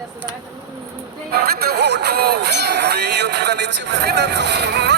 With the water, we up and it's a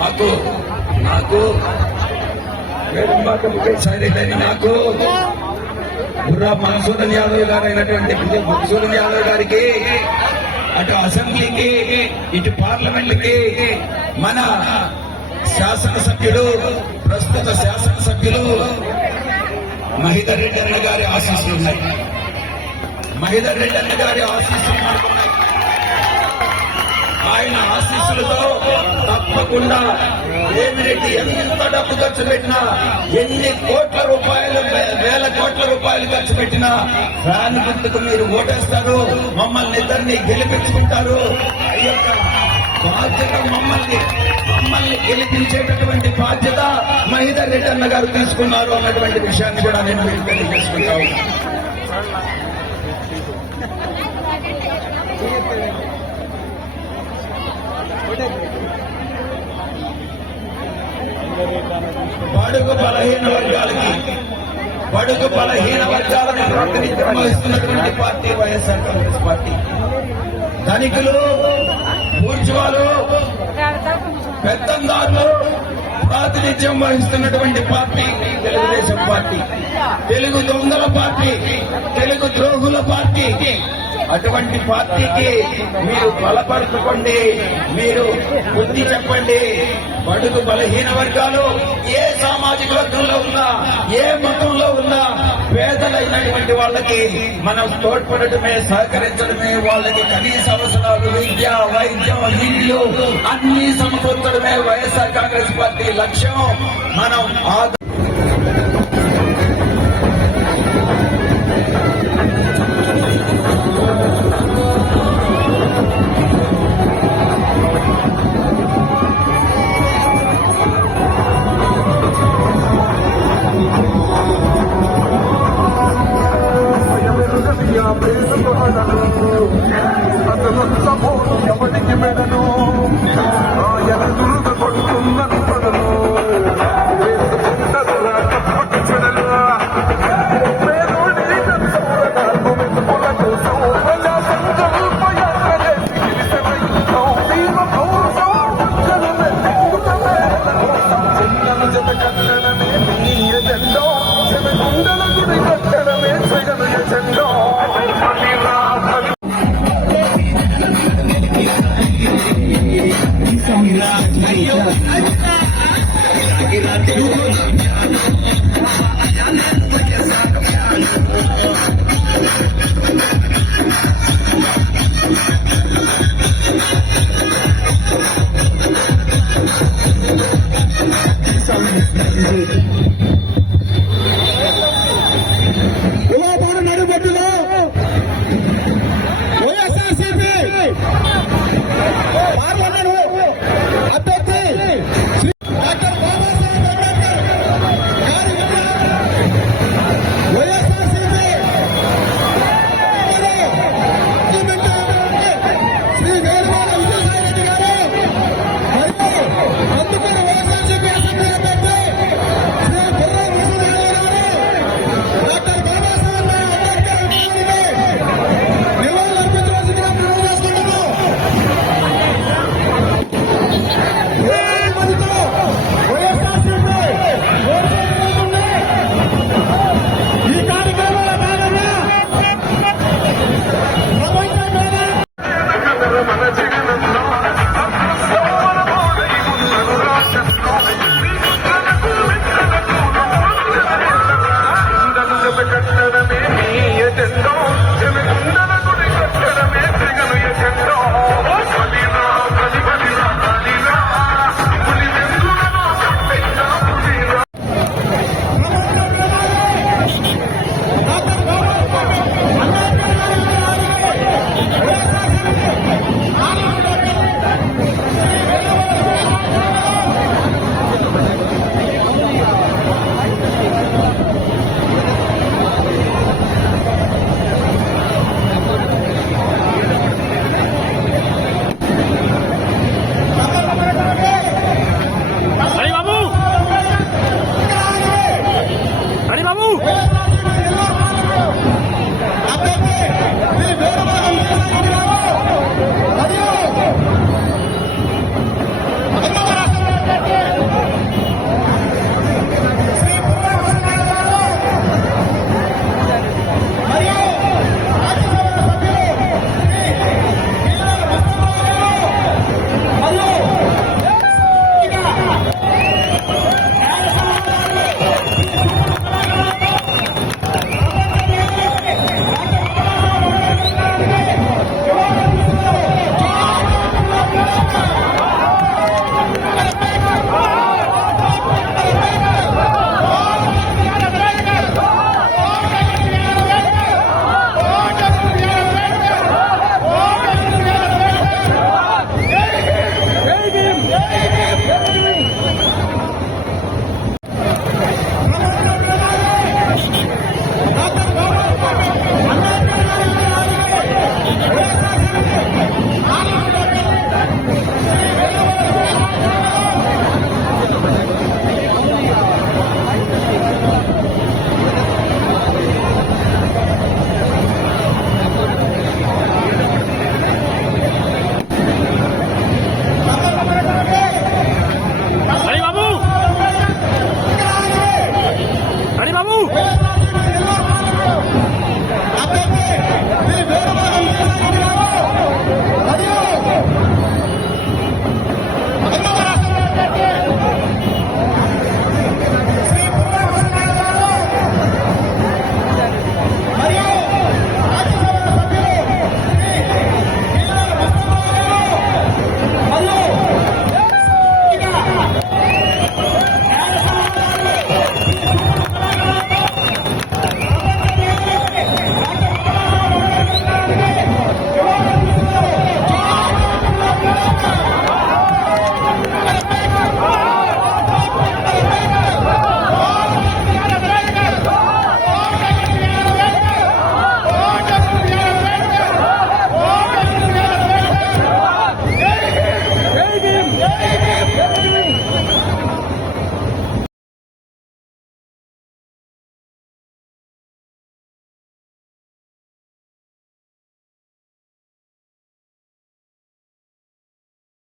నాకు నాకు. వేదంబాక నాకు. బుర్రా మధుసూదన్ యాదవ్ గారు అయినటువంటి యాదవ్ గారికి అటు అసెంబ్లీకి ఇటు పార్లమెంట్కి మన శాసనసభ్యులు ప్రస్తుత శాసనసభ్యులు మహిదర్ రెడ్డి అన్న గారి ఆశీస్సులు ఉన్నాయి. మహిదర్ రెడ్డి అన్న గారి ఆశీస్సులు ఉన్నాయి. ఆయన ఆశీస్సులతో తప్పకుండా రేవిరెడ్డి ఎంత డబ్బు ఖర్చు పెట్టినా ఎన్ని కోట్ల రూపాయలు వేల కోట్ల రూపాయలు ఖర్చు పెట్టినా ఫ్యాన్ గుర్తుకు మీరు ఓటేస్తారు మమ్మల్ని ఇద్దరిని గెలిపించుకుంటారు. యొక్క బాధ్యత మమ్మల్ని మమ్మల్ని గెలిపించేటటువంటి బాధ్యత మహిదర్ రెడ్డి అన్న గారు తీసుకున్నారు అన్నటువంటి విషయాన్ని కూడా నేను మీకు బడుగు బలహీన వర్గాలకి బడుగు బలహీన వర్గాలను ప్రాతినిధ్యం వహిస్తున్నటువంటి పార్టీ వైఎస్ఆర్ కాంగ్రెస్ పార్టీ. ధనికులు పూర్చువాలు పెత్తందారులు ప్రాతినిధ్యం వహిస్తున్నటువంటి పార్టీ తెలుగుదేశం పార్టీ. తెలుగు దొంగల పార్టీ తెలుగు ద్రోహుల పార్టీ అటువంటి పార్టీకి మీరు బలపరచుకోండి మీరు బుద్ధి చెప్పండి. బడుగు బలహీన వర్గాలు ఏ సామాజిక వర్గంలో ఉన్నా ఏ మతంలో ఉన్నా పేదలైనటువంటి వాళ్ళకి మనం తోడ్పడటమే సహకరించడమే వాళ్ళకి కనీస అవసరాలు విద్య వైద్యం ఇల్లు అన్ని సమకూర్చడమే వైఎస్ఆర్ కాంగ్రెస్ పార్టీ లక్ష్యం. మనం 红그라미를껐다놓으면채가놓 인.